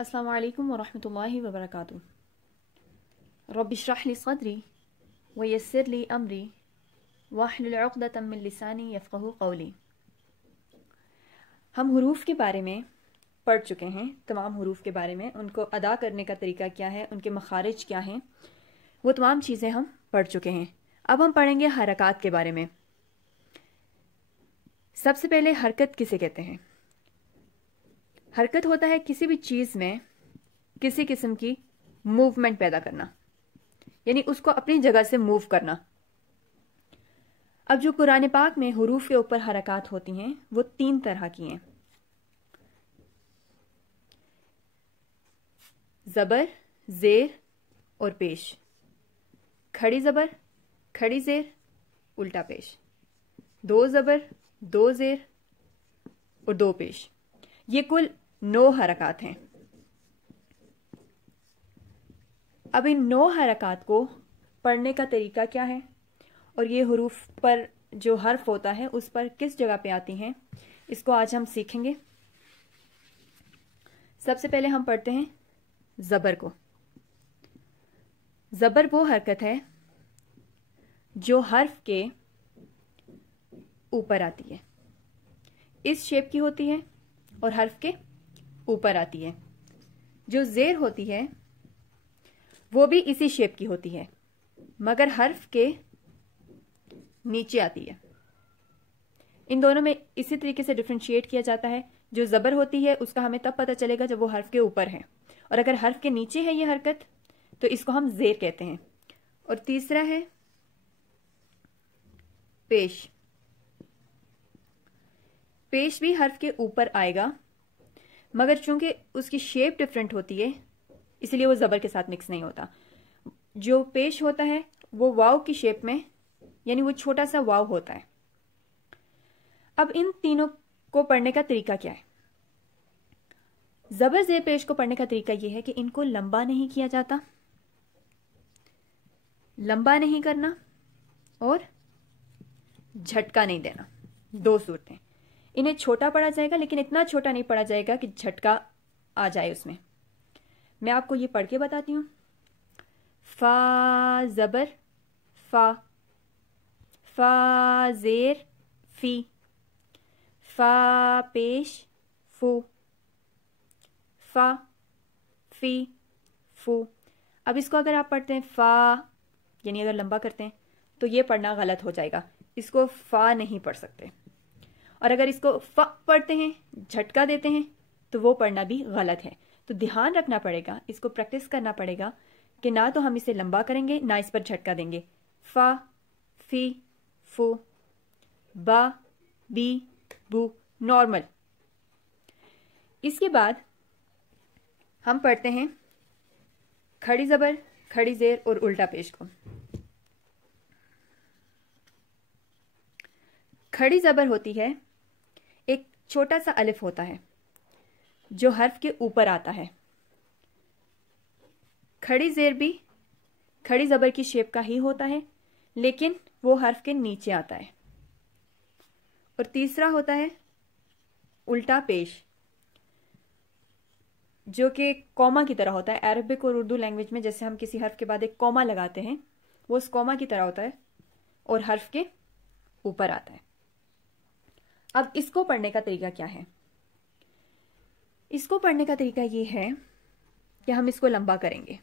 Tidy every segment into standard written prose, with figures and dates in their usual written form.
अस्सलामु अलैकुम वरहमतुल्लाहि वबरकातुहू। रब्बि इश्रह ली सदरी व यस्सिर ली अमरी वहलुल उक़दतम मिन लिसानी यफ़क़हू क़ौली। हम हुरूफ के बारे में पढ़ चुके हैं, तमाम हुरूफ के बारे में, उनको अदा करने का तरीका क्या है, उनके मखारिज क्या हैं, वो तमाम चीज़ें हम पढ़ चुके हैं। अब हम पढ़ेंगे हरकत के बारे में। सबसे पहले हरकत किसे कहते हैं? हरकत होता है किसी भी चीज़ में किसी किस्म की मूवमेंट पैदा करना, यानी उसको अपनी जगह से मूव करना। अब जो कुरान पाक में हुरूफ के ऊपर हरकत होती हैं वो 3 तरह की हैं। ज़बर, ज़ेर और पेश। खड़ी ज़बर, खड़ी ज़ेर, उल्टा पेश। 2 ज़बर, 2 ज़ेर और 2 पेश। ये कुल 9 हरकत हैं। अब इन 9 हरकत को पढ़ने का तरीका क्या है और ये हुरूफ पर जो हर्फ होता है उस पर किस जगह पे आती हैं, इसको आज हम सीखेंगे। सबसे पहले हम पढ़ते हैं ज़बर को। ज़बर वो हरकत है जो हर्फ के ऊपर आती है, इस शेप की होती है और हर्फ के ऊपर आती है। जो ज़ेर होती है वो भी इसी शेप की होती है मगर हर्फ के नीचे आती है। इन दोनों में इसी तरीके से डिफरेंशिएट किया जाता है। जो ज़बर होती है उसका हमें तब पता चलेगा जब वो हर्फ के ऊपर है, और अगर हर्फ के नीचे है ये हरकत तो इसको हम ज़ेर कहते हैं। और तीसरा है पेश। पेश भी हर्फ के ऊपर आएगा मगर चूंकि उसकी शेप डिफरेंट होती है इसलिए वो ज़बर के साथ मिक्स नहीं होता। जो पेश होता है वो वाव की शेप में, यानी वो छोटा सा वाव होता है। अब इन तीनों को पढ़ने का तरीका क्या है? ज़बर ज़ेर पेश को पढ़ने का तरीका यह है कि इनको लंबा नहीं किया जाता, लंबा नहीं करना और झटका नहीं देना। 2 सूरतें। इन्हें छोटा पढ़ा जाएगा लेकिन इतना छोटा नहीं पढ़ा जाएगा कि झटका आ जाए उसमें। मैं आपको ये पढ़ के बताती हूँ। फा ज़बर फा, फा ज़ेर फी, फा पेश फू, फा फी फू। अब इसको अगर आप पढ़ते हैं फा, यानी अगर लंबा करते हैं तो ये पढ़ना गलत हो जाएगा, इसको फा नहीं पढ़ सकते। और अगर इसको फ पढ़ते हैं, झटका देते हैं, तो वो पढ़ना भी गलत है। तो ध्यान रखना पड़ेगा, इसको प्रैक्टिस करना पड़ेगा कि ना तो हम इसे लंबा करेंगे ना इस पर झटका देंगे। फा फी फू, बा बी बू, नॉर्मल। इसके बाद हम पढ़ते हैं खड़ी ज़बर, खड़ी ज़ेर और उल्टा पेश को। खड़ी ज़बर होती है, एक छोटा सा अलिफ होता है जो हर्फ के ऊपर आता है। खड़ी ज़ेर भी खड़ी ज़बर की शेप का ही होता है लेकिन वो हर्फ के नीचे आता है। और तीसरा होता है उल्टा पेश, जो कि कॉमा की तरह होता है। अरबिक और उर्दू लैंग्वेज में जैसे हम किसी हर्फ के बाद एक कॉमा लगाते हैं, वो उस कॉमा की तरह होता है और हर्फ के ऊपर आता है। अब इसको पढ़ने का तरीका क्या है? इसको पढ़ने का तरीका ये है कि हम इसको लंबा करेंगे,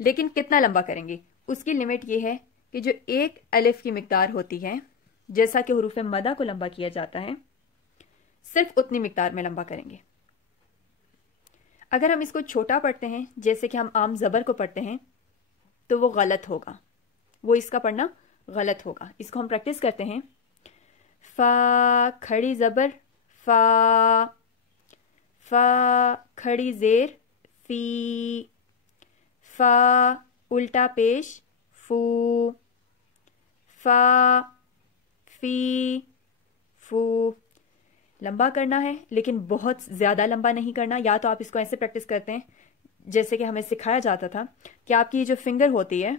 लेकिन कितना लंबा करेंगे उसकी लिमिट ये है कि जो एक अलिफ की मिकदार होती है, जैसा कि हुरूफ मदा को लंबा किया जाता है, सिर्फ उतनी मिकदार में लंबा करेंगे। अगर हम इसको छोटा पढ़ते हैं जैसे कि हम आम ज़बर को पढ़ते हैं तो वो गलत होगा, वो इसका पढ़ना गलत होगा। इसको हम प्रैक्टिस करते हैं। फा खड़ी ज़बर फा, फा खड़ी ज़ेर फी, फा उल्टा पेश फू, फा फी फू। लंबा करना है लेकिन बहुत ज़्यादा लंबा नहीं करना। या तो आप इसको ऐसे प्रैक्टिस करते हैं जैसे कि हमें सिखाया जाता था कि आपकी ये जो फिंगर होती है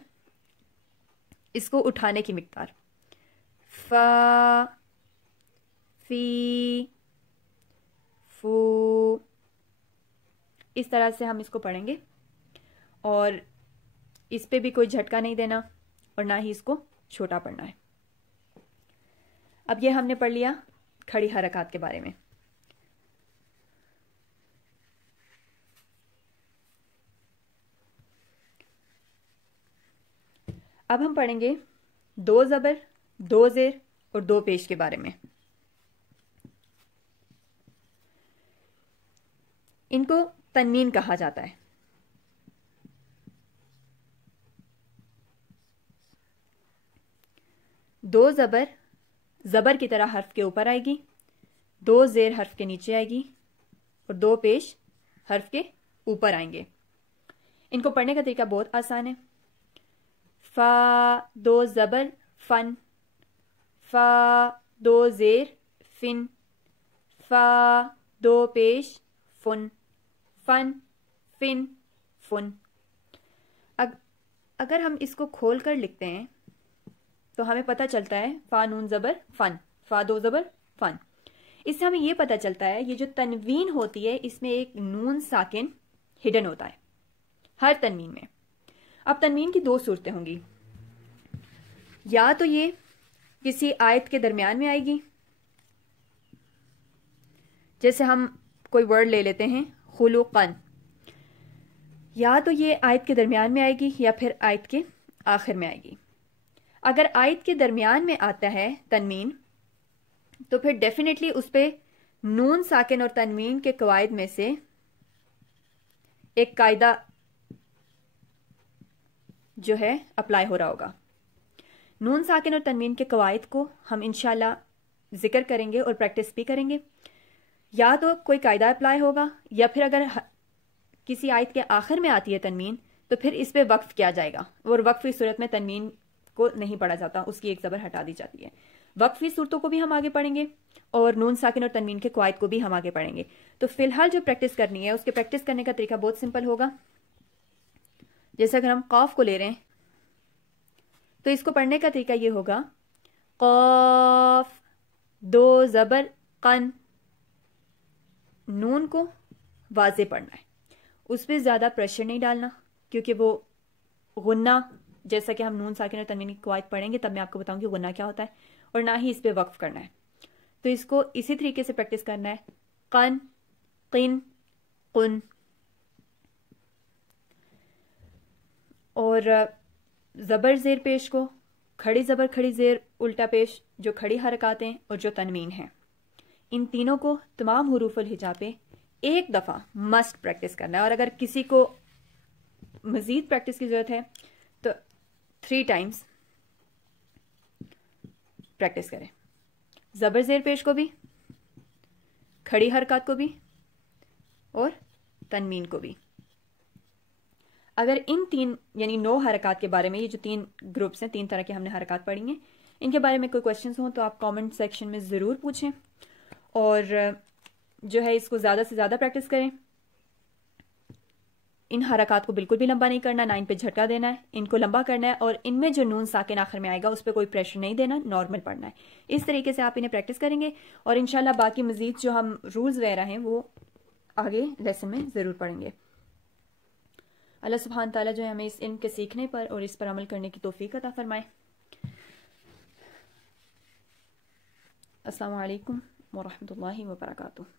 इसको उठाने की मिकदार, फा फी फू, इस तरह से हम इसको पढ़ेंगे और इस पे भी कोई झटका नहीं देना और ना ही इसको छोटा पढ़ना है। अब ये हमने पढ़ लिया खड़ी हरकत के बारे में। अब हम पढ़ेंगे 2 ज़बर, 2 ज़ेर और 2 पेश के बारे में। इनको तन्वीन कहा जाता है। दो ज़बर ज़बर की तरह हर्फ के ऊपर आएगी, 2 ज़ेर हर्फ के नीचे आएगी और 2 पेश हर्फ के ऊपर आएंगे। इनको पढ़ने का तरीका बहुत आसान है। फ़ा 2 ज़बर फ़न, फ़ा 2 ज़ेर फ़िन, फ़ा 2 पेश फ़ुन, फ़न फ़िन फ़ुन। अगर हम इसको खोल कर लिखते हैं तो हमें पता चलता है फ़ा नून ज़बर फ़न, फ़ा 2 ज़बर फ़न। इससे हमें यह पता चलता है ये जो तनवीन होती है इसमें एक नून साकिन हिडन होता है हर तनवीन में। अब तनवीन की 2 सूरतें होंगी, या तो ये किसी आयत के दरमियान में आएगी, जैसे हम कोई वर्ड ले लेते हैं खुलुकन, या तो ये आयत के दरमियान में आएगी या फिर आयत के आखिर में आएगी। अगर आयत के दरमियान में आता है तनवीन तो फिर डेफिनेटली उस पर नून साकिन और तनवीन के कवायद में से एक कायदा जो है अप्लाई हो रहा होगा। नून साकिन और तनवीन के कवायद को हम इंशाल्लाह जिक्र करेंगे और प्रैक्टिस भी करेंगे। या तो कोई कायदा अप्लाई होगा या फिर अगर किसी आयत के आखिर में आती है तनवीन तो फिर इस पे वक्फ किया जाएगा और वक्फ की सूरत में तनवीन को नहीं पढ़ा जाता, उसकी एक ज़बर हटा दी जाती है। वक्फी सूरतों को भी हम आगे पढ़ेंगे और नून साकिन और तनवीन के कवायद को भी हम आगे पढ़ेंगे। तो फिलहाल जो प्रैक्टिस करनी है उसके प्रैक्टिस करने का तरीका बहुत सिंपल होगा। जैसे अगर हम कॉफ को ले रहे हैं तो इसको पढ़ने का तरीका ये होगा कॉफ 2 ज़बर कन, नून को वाज़े पढ़ना है, उस पर ज़्यादा प्रेशर नहीं डालना क्योंकि वो गुन्ना, जैसा कि हम नून साकिन और तनवीन की कवायद पढ़ेंगे तब मैं आपको बताऊंगी गुन्ना क्या होता है, और ना ही इस पे वक्फ करना है। तो इसको इसी तरीके से प्रैक्टिस करना है, कन किन कुन। और ज़बर ज़ेर पेश को खड़ी ज़बर खड़ी ज़ेर उल्टा पेश, जो खड़ी हरकातें और जो तनवीन है, इन तीनों को तमाम हुरूफुल हिजा पे एक दफ़ा मस्ट प्रैक्टिस करना है। और अगर किसी को मज़ीद प्रैक्टिस की ज़रूरत है तो 3 टाइम्स प्रैक्टिस करें, ज़बर ज़ेर पेश को भी, खड़ी हरकत को भी और तनवीन को भी। अगर इन 3 यानी 9 हरकत के बारे में, ये जो 3 ग्रुप्स हैं, 3 तरह के हमने हरकत पढ़ी हैं, इनके बारे में कोई क्वेश्चंस हो तो आप कमेंट सेक्शन में ज़रूर पूछें और जो है इसको ज़्यादा से ज़्यादा प्रैक्टिस करें। इन हरकत को बिल्कुल भी लंबा नहीं करना, ना इन पे झटका देना है, इनको लंबा करना है और इनमें जो नून साकिन आखिर में आएगा उस पर कोई प्रेशर नहीं देना, नॉर्मल पढ़ना है। इस तरीके से आप इन्हें प्रैक्टिस करेंगे और इंशाल्लाह बाकी मजीद जो हम रूल्स वगैरह हैं वो आगे लेसन में ज़रूर पढ़ेंगे। अल्लाह सुब्हान ताला जो है हमें इस इल्म के सीखने पर और इस पर अमल करने की तौफीक अता फरमाए। अस्सलामु अलैकुम व रहमतुल्लाहि व बरकातुहू।